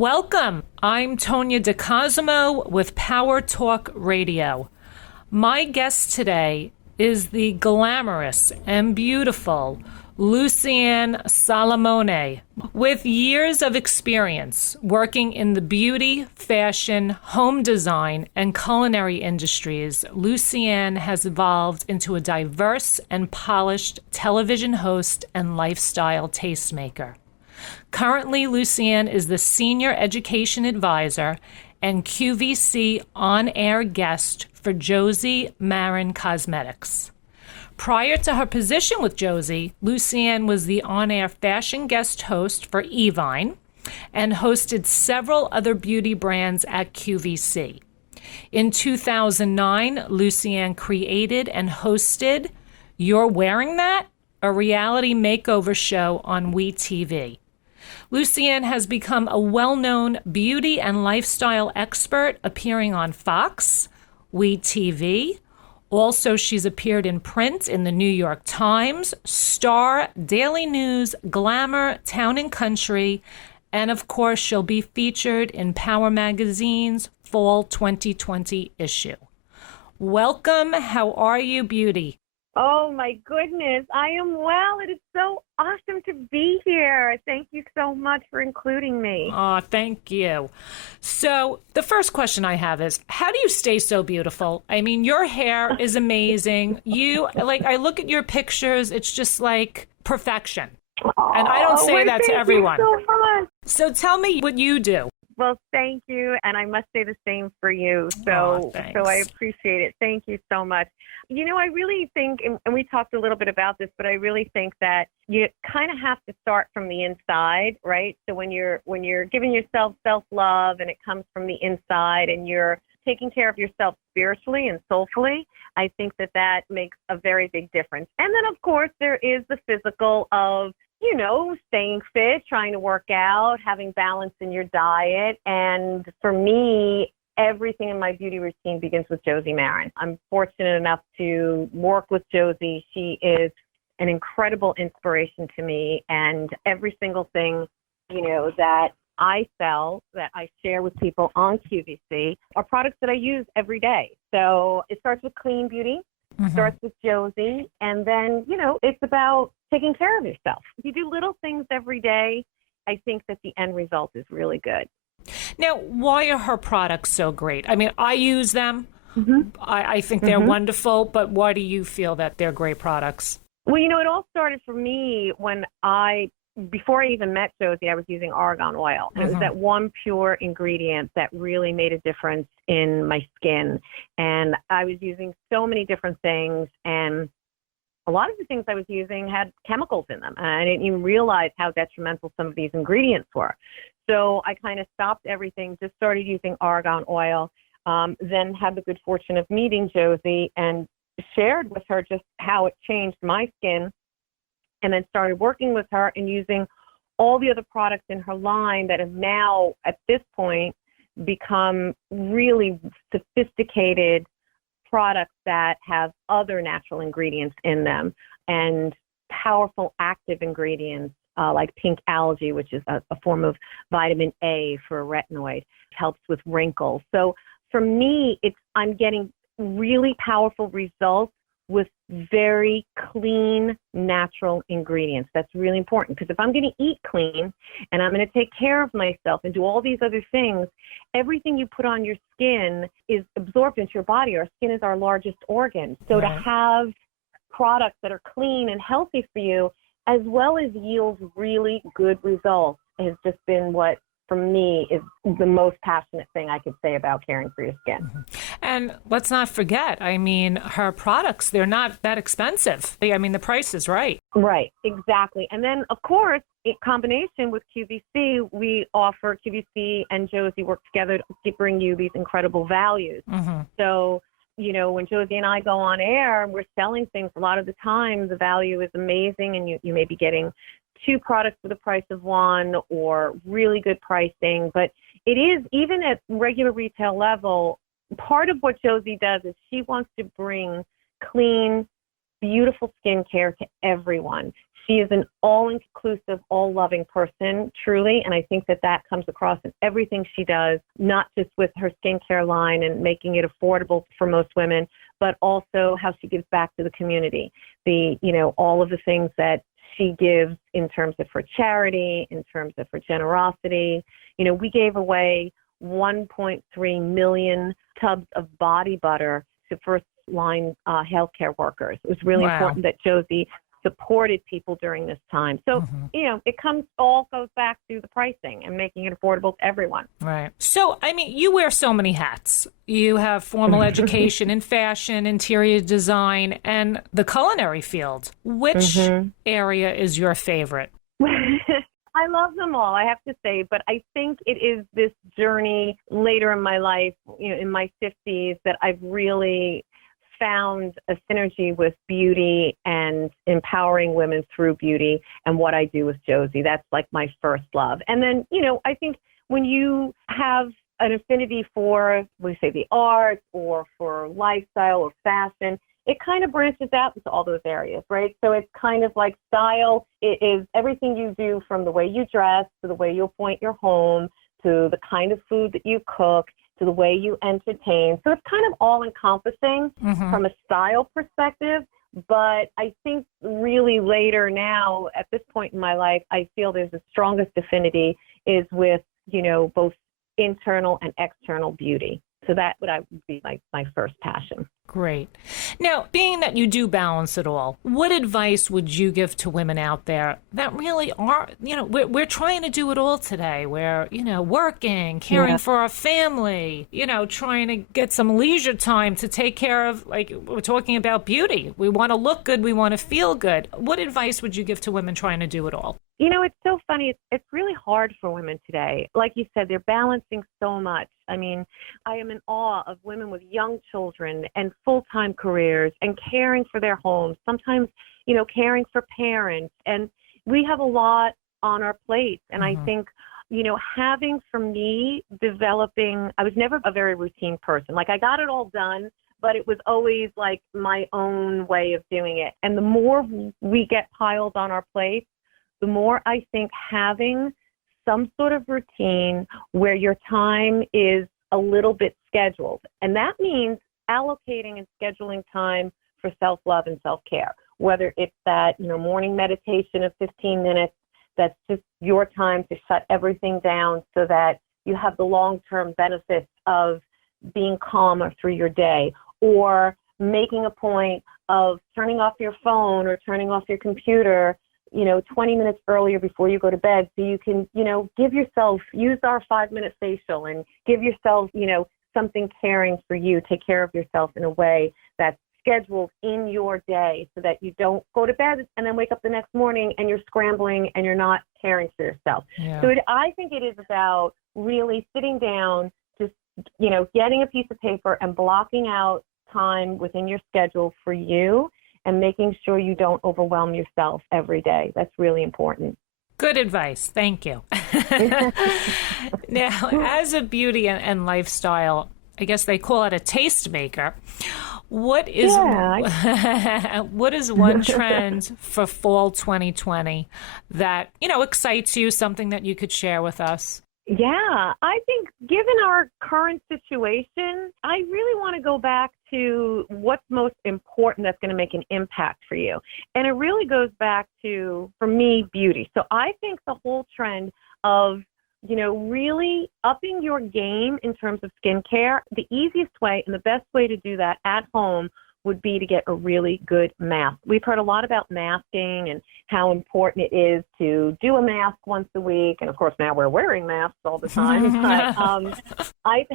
Welcome. I'm Tonya DeCosimo with Power Talk Radio. My guest today is the glamorous and beautiful Luciene Salomone. With years of experience working in the beauty, fashion, home design, and culinary industries, Luciene has evolved into a diverse and polished television host and lifestyle tastemaker. Currently, Luciene is the Senior Education Advisor and QVC on-air guest for Josie Maran Cosmetics. Prior to her position with Josie, Luciene was the on-air fashion guest host for Evine and hosted several other beauty brands at QVC. In 2009, Luciene created and hosted You're Wearing That?, a reality makeover show on WeTV. Luciene has become a well-known beauty and lifestyle expert, appearing on Fox, WeTV. Also, she's appeared in print in the New York Times, Star, Daily News, Glamour, Town and Country, and of course, she'll be featured in P.O.W.E.R magazine's Fall 2020 issue. Welcome. How are you, beauty? Oh, my goodness. I am well. It is so awesome to be here. Thank you so much for including me. Oh, thank you. So the first question I have is, how do you stay so beautiful? I mean, your hair is amazing. I look at your pictures, it's just like perfection. And I don't say that to everyone. So tell me what you do. Well, thank you, and I must say the same for you. So I appreciate it. Thank you so much. You know, I really think, and we talked a little bit about this, but I really think that you kind of have to start from the inside, right? So when you're giving yourself self-love and it comes from the inside and you're taking care of yourself spiritually and soulfully, I think that makes a very big difference. And then, of course, there is the physical of, you know, staying fit, trying to work out, having balance in your diet. And for me, everything in my beauty routine begins with Josie Maran. I'm fortunate enough to work with Josie. She is an incredible inspiration to me. And every single thing, you know, that I sell, that I share with people on QVC, are products that I use every day. So it starts with clean beauty. Starts with Josie, and then, you know, it's about taking care of yourself. If you do little things every day, I think that the end result is really good. Now, why are her products so great? I mean, I use them. I think they're wonderful, but why do you feel that they're great products? Well, you know, it all started for me when before I even met Josie, I was using argan oil. And it was that one pure ingredient that really made a difference in my skin. And I was using so many different things, and a lot of the things I was using had chemicals in them. And I didn't even realize how detrimental some of these ingredients were. So I kind of stopped everything, just started using argan oil, then had the good fortune of meeting Josie and shared with her just how it changed my skin, and then started working with her and using all the other products in her line that have now, at this point, become really sophisticated products that have other natural ingredients in them and powerful active ingredients like pink algae, which is a form of vitamin A for a retinoid, helps with wrinkles. So for me, I'm getting really powerful results with very clean, natural ingredients. That's really important, because if I'm going to eat clean and I'm going to take care of myself and do all these other things, everything you put on your skin is absorbed into your body. Our skin is our largest organ. So to have products that are clean and healthy for you, as well as yield really good results, has just been what, for me, is the most passionate thing I could say about caring for your skin. And let's not forget, I mean, her products, they're not that expensive. I mean, the price is right. Right, exactly. And then, of course, in combination with QVC, we offer, QVC and Josie work together to bring you these incredible values. So, you know, when Josie and I go on air, we're selling things. A lot of the time, the value is amazing, and you may be getting 2 products for the price of 1, or really good pricing. But it is, even at regular retail level, part of what Josie does is she wants to bring clean, beautiful skincare to everyone. She is an all-inclusive, all-loving person, truly, and I think that that comes across in everything she does, not just with her skincare line and making it affordable for most women, but also how she gives back to the community. All of the things that she gives in terms of her charity, in terms of her generosity. We gave away 1.3 million tubs of body butter to first-line healthcare workers. It was really important that Josie supported people during this time. So, it all goes back to the pricing and making it affordable to everyone. Right. So, you wear so many hats. You have formal education in fashion, interior design, and the culinary field. Which area is your favorite? I love them all, I have to say, but I think it is this journey later in my life, in my 50s, that I've really found a synergy with beauty and empowering women through beauty and what I do with Josie. That's like my first love. And then, I think when you have an affinity for, we say, the arts or for lifestyle or fashion, it kind of branches out into all those areas, right? So it's kind of like style. It is everything you do, from the way you dress to the way you appoint your home to the kind of food that you cook to the way you entertain. So it's kind of all encompassing from a style perspective. But I think really later now, at this point in my life, I feel there's the strongest affinity is with, both internal and external beauty. So that would be my first passion. Great. Now, being that you do balance it all, what advice would you give to women out there that really are, we're trying to do it all today. We're, working, caring for our family, trying to get some leisure time to take care of, like we're talking about beauty. We want to look good. We want to feel good. What advice would you give to women trying to do it all? It's so funny. It's really hard for women today. Like you said, they're balancing so much. I am in awe of women with young children and full-time careers and caring for their homes, sometimes, caring for parents. And we have a lot on our plates. And I think, having, for me, I was never a very routine person. Like, I got it all done, but it was always like my own way of doing it. And the more we get piled on our plates, the more I think having some sort of routine where your time is a little bit scheduled. And that means allocating and scheduling time for self-love and self-care, whether it's that, morning meditation of 15 minutes, that's just your time to shut everything down so that you have the long-term benefits of being calmer through your day, or making a point of turning off your phone or turning off your computer 20 minutes earlier before you go to bed, so you can, use our 5-minute facial and give yourself, something caring for you. Take care of yourself in a way that's scheduled in your day so that you don't go to bed and then wake up the next morning and you're scrambling and you're not caring for yourself. Yeah. So I think it is about really sitting down, just, getting a piece of paper and blocking out time within your schedule for you, and making sure you don't overwhelm yourself every day. That's really important. Good advice. Thank you. Now, as a beauty and lifestyle, I guess they call it a tastemaker, what is one trend for fall 2020 that, excites you, something that you could share with us? Yeah, I think given our current situation, I really want to go back to what's most important that's going to make an impact for you. And it really goes back to, for me, beauty. So I think the whole trend of, really upping your game in terms of skincare, the easiest way and the best way to do that at home would be to get a really good mask. We've heard a lot about masking and how important it is to do a mask once a week. And of course, now we're wearing masks all the time. But I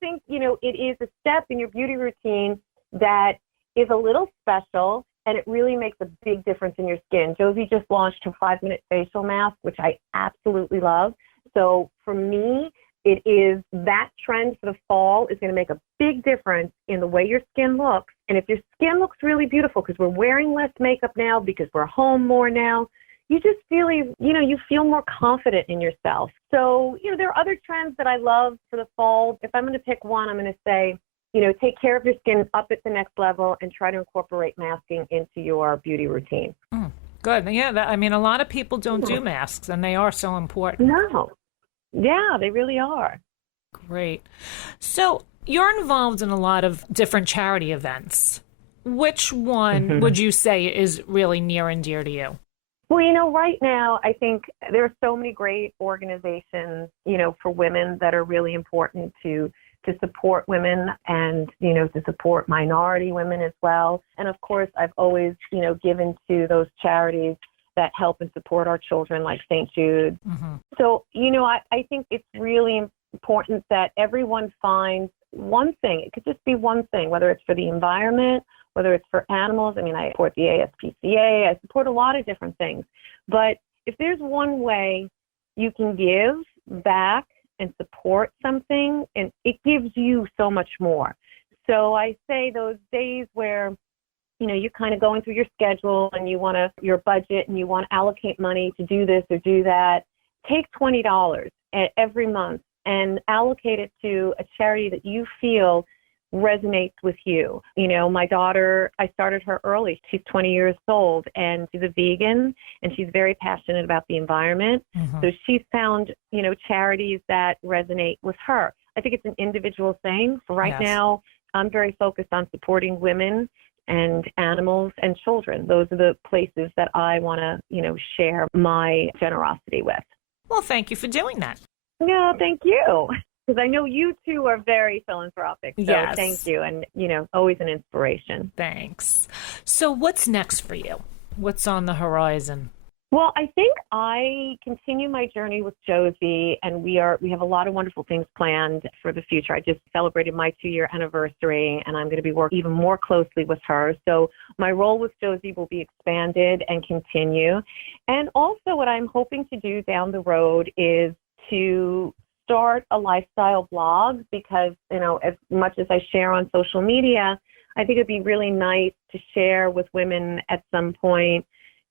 think, it is a step in your beauty routine that is a little special, and it really makes a big difference in your skin. Josie just launched her 5-minute facial mask, which I absolutely love. So for me, it is that trend for the fall is going to make a big difference in the way your skin looks. And if your skin looks really beautiful, because we're wearing less makeup now, because we're home more now, you just feel, you feel more confident in yourself. So, there are other trends that I love for the fall. If I'm going to pick one, I'm going to say, take care of your skin up at the next level and try to incorporate masking into your beauty routine. Good. Yeah, I mean, a lot of people don't do masks, and they are so important. No. Yeah, they really are. Great. So you're involved in a lot of different charity events. Which one would you say is really near and dear to you? Well, right now, I think there are so many great organizations, for women that are really important to support women and, to support minority women as well. And of course, I've always, given to those charities that help and support our children, like St. Jude. So, I think it's really important that everyone finds one thing. It could just be one thing, whether it's for the environment, whether it's for animals. I mean, I support the ASPCA. I support a lot of different things. But if there's one way you can give back and support something, and it gives you so much more. So I say those days where, you're kind of going through your schedule and your budget and you want to allocate money to do this or do that, take $20 every month and allocate it to a charity that you feel resonates with you. My daughter, I started her early. She's 20 years old and she's a vegan and she's very passionate about the environment. So she's found, charities that resonate with her. I think it's an individual thing. For right now, I'm very focused on supporting women and animals and children. Those are the places that I want to, share my generosity with. Well, thank you for doing that. No, thank you. Because I know you two are very philanthropic. So Yes. Thank you. And, always an inspiration. Thanks. So what's next for you? What's on the horizon? Well, I think I continue my journey with Josie, and we have a lot of wonderful things planned for the future. I just celebrated my 2-year anniversary, and I'm going to be working even more closely with her. So my role with Josie will be expanded and continue. And also what I'm hoping to do down the road is to start a lifestyle blog because, as much as I share on social media, I think it'd be really nice to share with women at some point,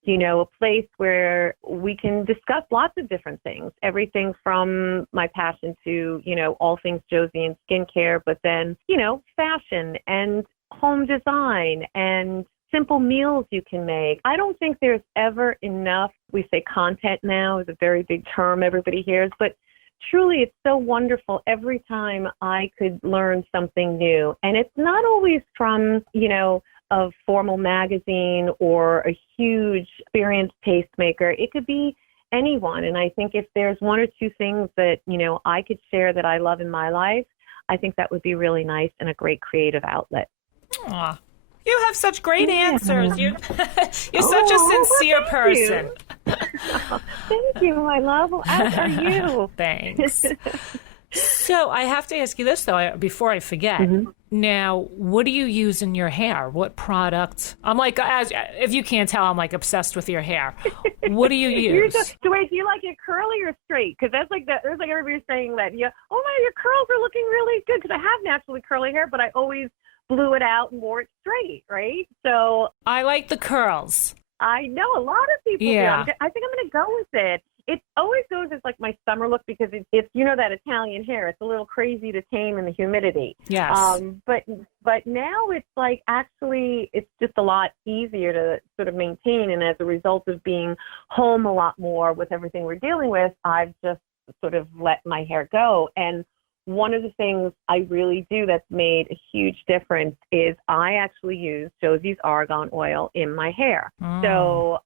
a place where we can discuss lots of different things, everything from my passion to, all things Josie and skincare, but then, fashion and home design and simple meals you can make. I don't think there's ever enough. We say content now is a very big term everybody hears, but truly, it's so wonderful every time I could learn something new. And it's not always from, a formal magazine or a huge experienced tastemaker. It could be anyone. And I think if there's one or two things that, I could share that I love in my life, I think that would be really nice and a great creative outlet. Aw. You have such great answers. You're such a sincere person. Thank you, my love. Well, as are you. Thanks. So I have to ask you this, though, before I forget. Now, what do you use in your hair? What product? I'm like, if you can't tell, I'm like obsessed with your hair. What do you use? Do you like it curly or straight? Because that's like that. There's like everybody saying that. Yeah. Oh my, your curls are looking really good. Because I have naturally curly hair, but I always blew it out and wore it straight, right? So I like the curls. I know a lot of people do. I think I'm going to go with it. It always goes as like my summer look because it's that Italian hair. It's a little crazy to tame in the humidity. Yes. But now it's like actually it's just a lot easier to sort of maintain. And as a result of being home a lot more with everything we're dealing with, I've just sort of let my hair go. And one of the things I really do that's made a huge difference is I actually use Josie's argan oil in my hair. So,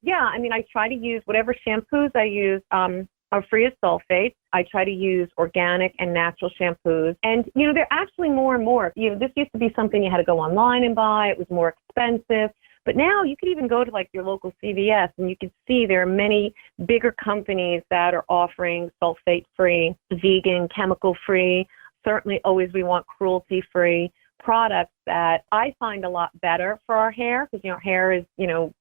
I try to use whatever shampoos I use are free of sulfates. I try to use organic and natural shampoos. And, they're actually more and more. This used to be something you had to go online and buy. It was more expensive. But now you can even go to like your local CVS and you can see there are many bigger companies that are offering sulfate-free, vegan, chemical-free, certainly always we want cruelty-free products that I find a lot better for our hair because, hair is,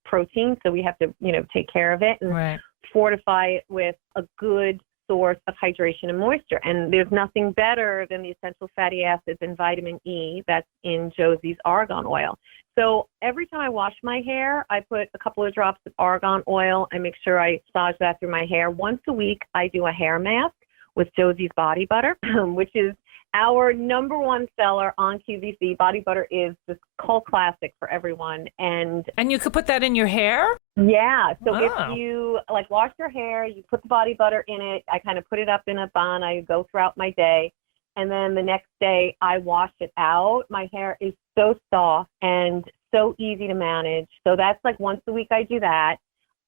protein, so we have to, take care of it and fortify it with a good source of hydration and moisture. And there's nothing better than the essential fatty acids and vitamin E that's in Josie's argan oil. So every time I wash my hair, I put a couple of drops of argan oil and make sure I massage that through my hair. Once a week, I do a hair mask, with Josie's body butter, which is our number one seller on QVC. Body butter is just cult classic for everyone. And you could put that in your hair? Yeah. So Oh. if you like wash your hair, you put the body butter in it. I kind of put it up in a bun. I go throughout my day. And then the next day I wash it out. My hair is so soft and so easy to manage. So that's like once a week I do that.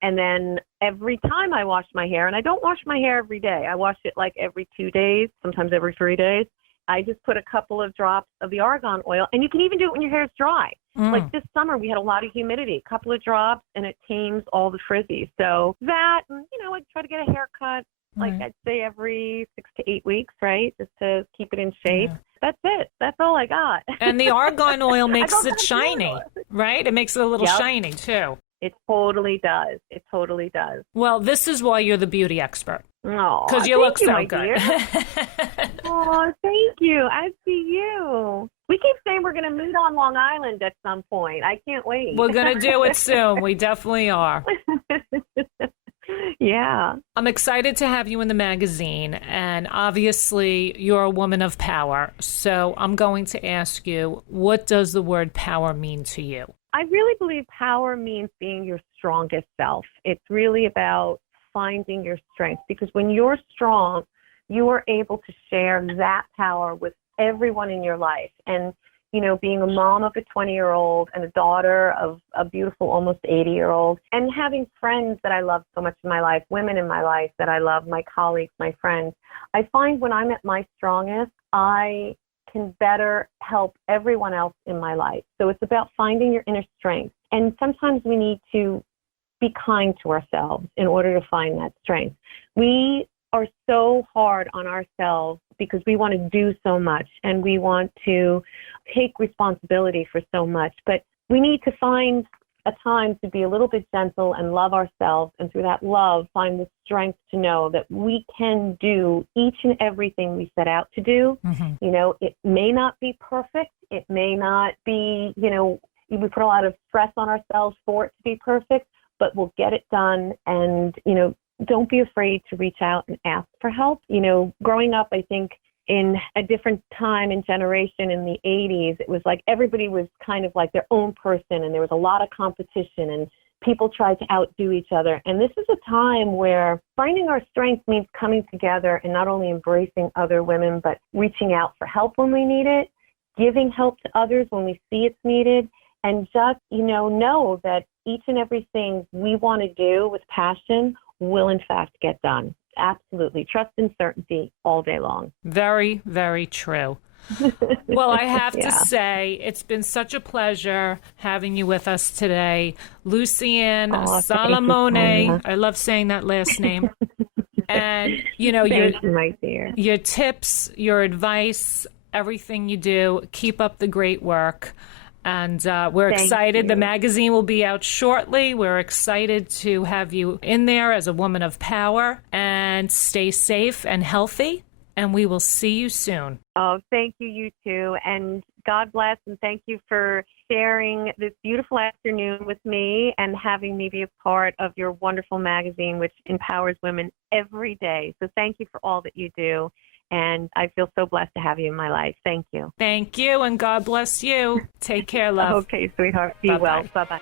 And then every time I wash my hair, and I don't wash my hair every day. I wash it like every 2 days, sometimes every 3 days. I just put a couple of drops of the argan oil, and you can even do it when your hair is dry. Like this summer, we had a lot of humidity, a couple of drops, and it tames all the frizzy. So that, I try to get a haircut, like I'd say every 6 to 8 weeks, right, just to keep it in shape. Yeah. That's it. That's all I got. And the argan oil makes it shiny, right? It makes it a little shiny, too. It totally does. It totally does. Well, this is why you're the beauty expert. Oh, because you look so good. Oh, thank you. I see you. We keep saying we're going to meet on Long Island at some point. I can't wait. We're going to do it soon. We definitely are. Yeah. I'm excited to have you in the magazine, and obviously you're a woman of power. So I'm going to ask you, what does the word power mean to you? I really believe power means being your strongest self. It's really about finding your strength, because when you're strong, you are able to share that power with everyone in your life. And, being a mom of a 20-year-old and a daughter of a beautiful, almost 80-year-old, and having friends that I love so much in my life, women in my life that I love, my colleagues, my friends, I find when I'm at my strongest, I can better help everyone else in my life. So it's about finding your inner strength. And sometimes we need to be kind to ourselves in order to find that strength. We are so hard on ourselves because we want to do so much and we want to take responsibility for so much. But we need to find a time to be a little bit gentle and love ourselves, and through that love, find the strength to know that we can do each and everything we set out to do. It may not be perfect. It may not be, we put a lot of stress on ourselves for it to be perfect, but we'll get it done. And, don't be afraid to reach out and ask for help. Growing up, I think in a different time and generation in the 80s, it was like everybody was kind of like their own person, and there was a lot of competition and people tried to outdo each other. And this is a time where finding our strength means coming together and not only embracing other women, but reaching out for help when we need it, giving help to others when we see it's needed, and just, know that each and everything we want to do with passion will in fact get done. Absolutely. Trust and certainty all day long. Very, very true. Well, I have to say, it's been such a pleasure having you with us today. Luciene Salomone. I love saying that last name. And, your tips, your advice, everything you do, keep up the great work. And we're excited. The magazine will be out shortly. We're excited to have you in there as a woman of power, and stay safe and healthy. And we will see you soon. Oh, thank you, you too. And God bless, and thank you for sharing this beautiful afternoon with me and having me be a part of your wonderful magazine, which empowers women every day. So thank you for all that you do. And I feel so blessed to have you in my life. Thank you. Thank you, and God bless you. Take care, love. Okay, sweetheart. Be well. Bye-bye.